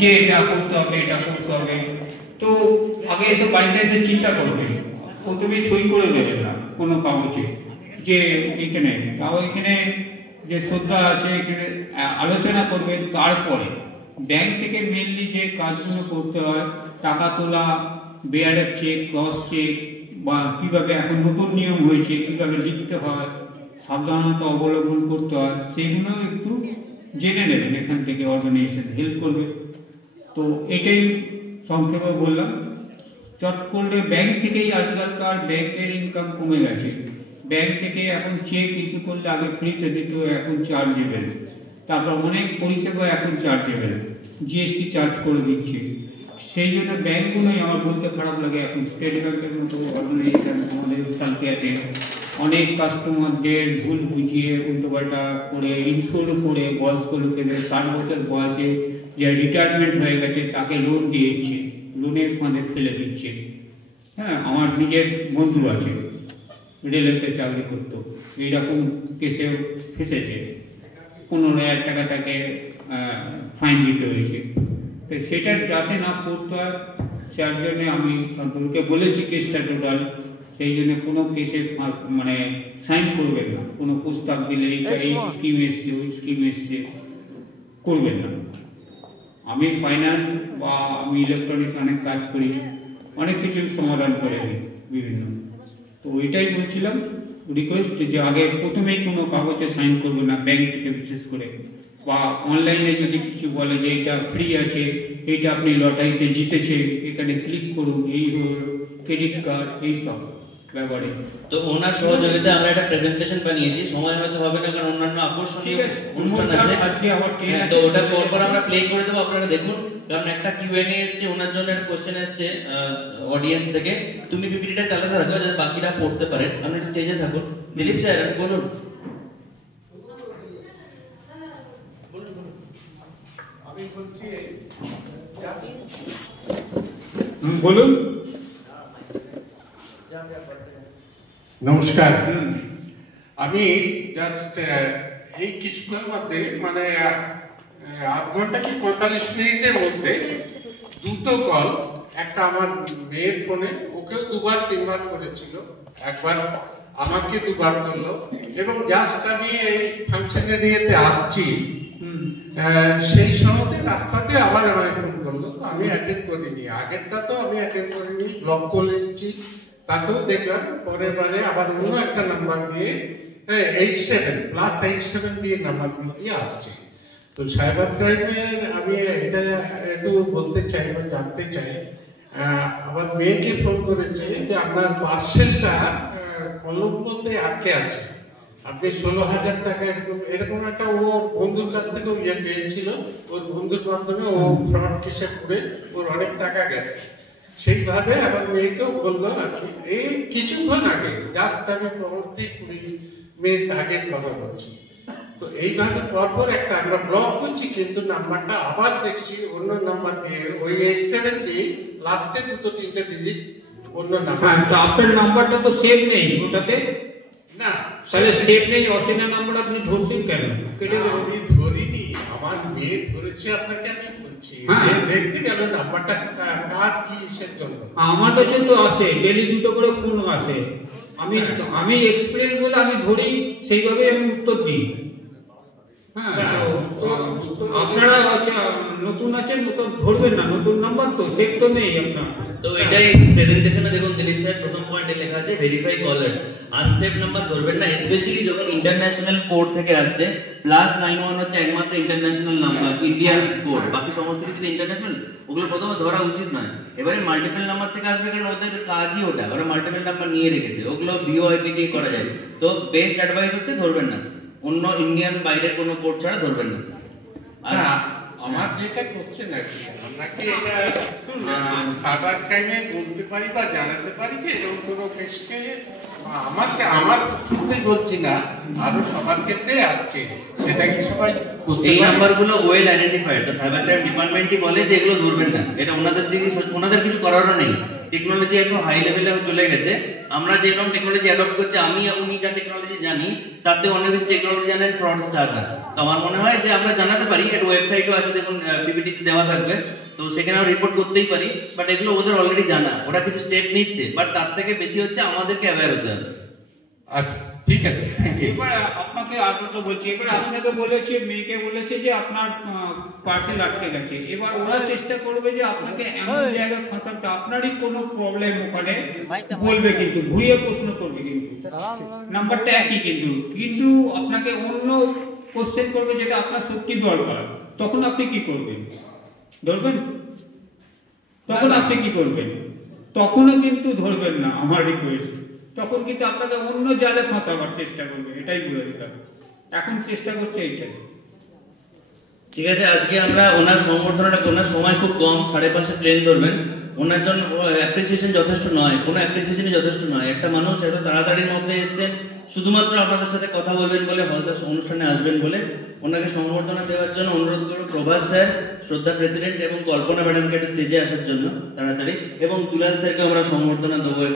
যে এটা করতে হবে এটা করতে হবে। তো আগে এসে বাড়িতে এসে চিন্তা করবেন, প্রথমে সই করে দেবেন না কোনো কাগজে যে এখানে, তাও এখানে যে শ্রদ্ধা আছে এখানে আলোচনা করবেন। তারপরে ব্যাংক থেকে মেনলি যে কাজগুলো করতে হয়, টাকা তোলা, বেয়ারের চেক, ক্রস চেক, বা কীভাবে এখন নতুন নিয়ম হয়েছে কীভাবে লিখতে হয়, সাবধানতা অবলম্বন করতে হয়, সেগুলো একটু জেনে নেবেন এখান থেকে, অর্গানাইজেশন হেল্প করবে। তো এটাই সংক্ষেপে বললাম। চট করলে ব্যাংক থেকেই আজকালকার ব্যাংকের ইনকাম কমে গেছে। ব্যাংক থেকে এখন চেক ইস্যু করলে আগে ফ্রিতে দিত, এখন চার্জেবল। তারপর অনেক পরিষেবা এখন চার্জেবল, জিএসটি চার্জ করে দিচ্ছে। সেই জন্য ব্যাংকগুলোই আমার বলতে খারাপ লাগে, এখন স্টেট ব্যাংকের মতো অর্গানাইজেশন আমাদের সালকেয়াতে অনেক কাস্টমারদের ভুল বুঝিয়ে উল্টোপাল্টা করে ইনশোর করে বয়স্ক লোকেদের 60 বছর বয়সে যে রিটায়ারমেন্ট হয়ে গেছে তাকে লোন দিয়েছে, লোনের ফাঁদে ফেলে দিচ্ছে। হ্যাঁ, আমার নিজের বন্ধু আছে, রেলেতে চাকরি করতো, এইরকম কেসেও ফেসেছে। 15,000 টাকা তাকে ফাইন দিতে হয়েছে। তো সেটা যাতে না করতে হয়, যার জন্য আমি সরকারকে বলেছি কেসটা টোটাল, সেই জন্য কোনো কেসে মানে সাইন করবেন না। কোনো প্রস্তাব দিলে এই স্কিম এসছে ওই স্কিম এসছে করবেন না। আমি ফাইন্যান্স বা আমি ইলেকট্রনিক্স অনেক কাজ করি, অনেক কিছু সমাধান করে দিই বিভিন্ন। তো ওইটাই বলছিলাম, রিকোয়েস্ট যে আগে প্রথমেই কোনো কাগজে সাইন করবে না ব্যাংক থেকে, বিশেষ করে। বা অনলাইনে যদি কিছু বলে যে এটা ফ্রি আছে, এইটা আপনি লটারিতে জিতেছে, এখানে ক্লিক করুন, এই হল ক্রেডিট কার্ড, এইসব ব্যাপারে। তো ওনার সহযোগিতায় আমরা একটা প্রেজেন্টেশন বানিয়েছি, সময় হয়তো হবে না কারণ অন্যান্য আকর্ষণীয় অনুষ্ঠান আছে আজকে আবার তো ওটা পর আমরা প্লে করে দেবো, আপনারা দেখুন। কারণ একটা কিউএনএ এসছে, ওনার জন্য একটা কোশ্চেন এসছে অডিয়েন্স থেকে। তুমি পিপিটিটা চালাতে থাকো যাতে বাকিরা পড়তে পারেন, আপনি স্টেজে থাকুন। দিলীপ স্যার বলুন। আমি বলছি বলুন। নমস্কার, আমি জাস্ট এই কিছুক্ষণের মধ্যে মানে 8 ঘন্টা কি 45 মিনিটের মধ্যে দুটো কল, একটা আমার মেয়ের ফোনে, ওকেও 2-3 বার করেছিল, একবার আমাকে 2বার করলো, এবং জাস্ট আমি এই ফাংশনের ইয়েতে আসছি, সেই সময়তে রাস্তাতে আবার আমাকে ফোন করলো। তো আমি অ্যাটেন্ড করিনি, আগেরটা তো আমি অ্যাটেন্ড করিনি, ব্লক করে এসেছি। তাতেও দেখলাম পরের বারে আবার অন্য একটা নাম্বার দিয়ে 87+87 দিয়ে নাম্বারগুলো দিয়ে আসছে। তো সাইবার ক্রাইমের আমি এটা একটু বলতে চাই বা জানতে চাই। আমার মেয়েকে ফোন করেছে যে আপনার পার্সেলটা কলম্বোতে আটকে আছে, আপনি 16,000 টাকা এরকম একটা ও বন্ধুর কাছ থেকে পেয়েছিল, ওর বন্ধুর মাধ্যমে ও ফ্রড কেসে পড়ে ওর অনেক টাকা গেছে। সেইভাবে আমার মেয়েকেও বললো আর কি, এই কিছুক্ষণ আগে, জাস্ট আমি 20 মিনিট আগে কথা বলছি। তো এইভাবে পরপর একটা আমরা ব্লক করছি, কিন্তু নাম্বারটা আবার দেখছি অন্য নাম্বার দিয়ে, ওই 87 দিয়ে লাস্টে 2-3টে ডিজিট অন্য নাম্বার। তো আপনার নাম্বারটা তো সেভ নেই ওটাতে না, তাহলে সেভ নেই, অচেনা নাম্বার আপনি ধরছেন কেন? আমি ধরিনি, আমার মেয়ে ধরেছে, আপনাকে আমি বলছি। দেখতে গেল নাম্বারটা কার কি কিসের জন্য। আমার কাছে তো আসে, ডেলি 2টো করে ফোন আসে। আমি এক্সপিরিয়েন্স বলে আমি ধরি, সেইভাবে আমি উত্তর দিই। হ্যাঁ, আপনারা নতুন আছেন, ধরবেন না, নতুন নাম্বার তো সেভ তো নেই আপনার। তো এটাই প্রেজেন্টেশনে দেখুন দিলীপ স্যার প্রথম পয়েন্টে লেখা আছে ভেরিফাই কলার্স, আনসেভ নাম্বার ধরবেন না, স্পেশালি যখন ইন্টারন্যাশনাল কোড থেকে আসছে। +91 হচ্ছে একমাত্র ইন্টারন্যাশনাল নাম্বার, ইন্ডিয়ান কোড, বাকি সমস্ত কিছু ইন্টারন্যাশনাল, ওগুলো প্রথমে ধরা উচিত নয়। এবারে মাল্টিপল নাম্বার থেকে আসবে, কারণ ওদের কাজই ওটা, ওরা মাল্টিপল নাম্বার নিয়ে রেখেছে, ওগুলো ভিওআইপি দিয়ে করা যায়। তো বেস্ট অ্যাডভাইস হচ্ছে ধরবেন না, অন্য ইন্ডিয়ান বাইরের কোনো কোড ছাড়া ধরবেন না। আর আমার যেটা করছে নাকি, আমরা কি এটা সাইবার ক্রাইমে বলতে পারি বা জানাতে পারি কি এরকম কোনো কেসকে? আমাকে, আমার ক্ষেত্রেই বলছি না, আরো সবার ক্ষেত্রে আসছে, সেটা কি সবাই? এই নাম্বারগুলো ওয়েল আইডেন্টিফাইড, তো সাইবার ক্রাইম ডিপার্টমেন্টই বলে যে এগুলো ধরবেন না, এটা ওনাদের দিকে, ওনাদের কিছু করারও নেই। টেকনোলজি এত হাই লেভেলে চলে গেছে, আমরা যেরকম টেকনোলজি অ্যাডপ্ট করছি, আমি উনি যা টেকনোলজি জানি তাতে অনেক বেশি টেকনোলজি জানেন ফ্রডস্টাররা। তো আমার মনে হয় যে আমরা জানাতে পারি, একটা ওয়েবসাইটও আছে দেখুন, পিপিটিতে দেওয়া থাকবে, তো সেখানে আমরা রিপোর্ট করতেই পারি। বাট এগুলো ওদের অলরেডি জানা, ওরা কিছু স্টেপ নিচ্ছে, বাট তার থেকে বেশি হচ্ছে আমাদেরকে অ্যাওয়্যার হতে হবে। আচ্ছা ঠিক আছে, থ্যাংক ইউ। এবার আপনাকে আর কথা বলছি, এবার আপনাকে বলেছে, মেয়েকে বলেছে যে আপনার পার্সেল আটকে গেছে। এবার ওরা চেষ্টা করবে যে আপনাকে এমন জায়গায় ফাঁসাতে, আপনারই কোনো প্রবলেম ওখানে বলবে, কিন্তু ঘুরিয়ে প্রশ্ন করবে, কিন্তু নাম্বারটা একই, কিন্তু আপনাকে অন্য কোশ্চেন করবে যেটা আপনার সত্যি দরকার। তখন আপনি কি করবেন? ধরবেন? তখন আপনি কি করবেন? তখনও কিন্তু ধরবেন না, আমার রিকোয়েস্ট। তখন কিন্তু আপনাকে অন্য জালে ফাঁসাবার চেষ্টা করবে, এটাই বলে দিলাম। এখন চেষ্টা করছে এইটাই। ঠিক আছে, আজকে আমরা ওনার সংবর্ধনাটা, ওনার সময় খুব কম, 5:30 ট্রেন ধরবেন, ওনার জন্য অ্যাপ্রিসিয়েশন যথেষ্ট নয়, কোনো অ্যাপ্রিসিয়েশনই যথেষ্ট নয়। একটা মানুষ এত তাড়াতাড়ির মধ্যে এসেছেন শুধুমাত্র আপনাদের সাথে কথা বলবেন বলে, হয়তো অনুষ্ঠানে আসবেন বলে, ওনাকে সংবর্ধনা দেওয়ার জন্য অনুরোধ করব প্রভাস স্যার, শ্রদ্ধা প্রেসিডেন্ট এবং কল্পনা ম্যাডামকে একটা স্টেজে আসার জন্য তাড়াতাড়ি, এবং দুলাল স্যারকে আমরা সংবর্ধনা দেবো।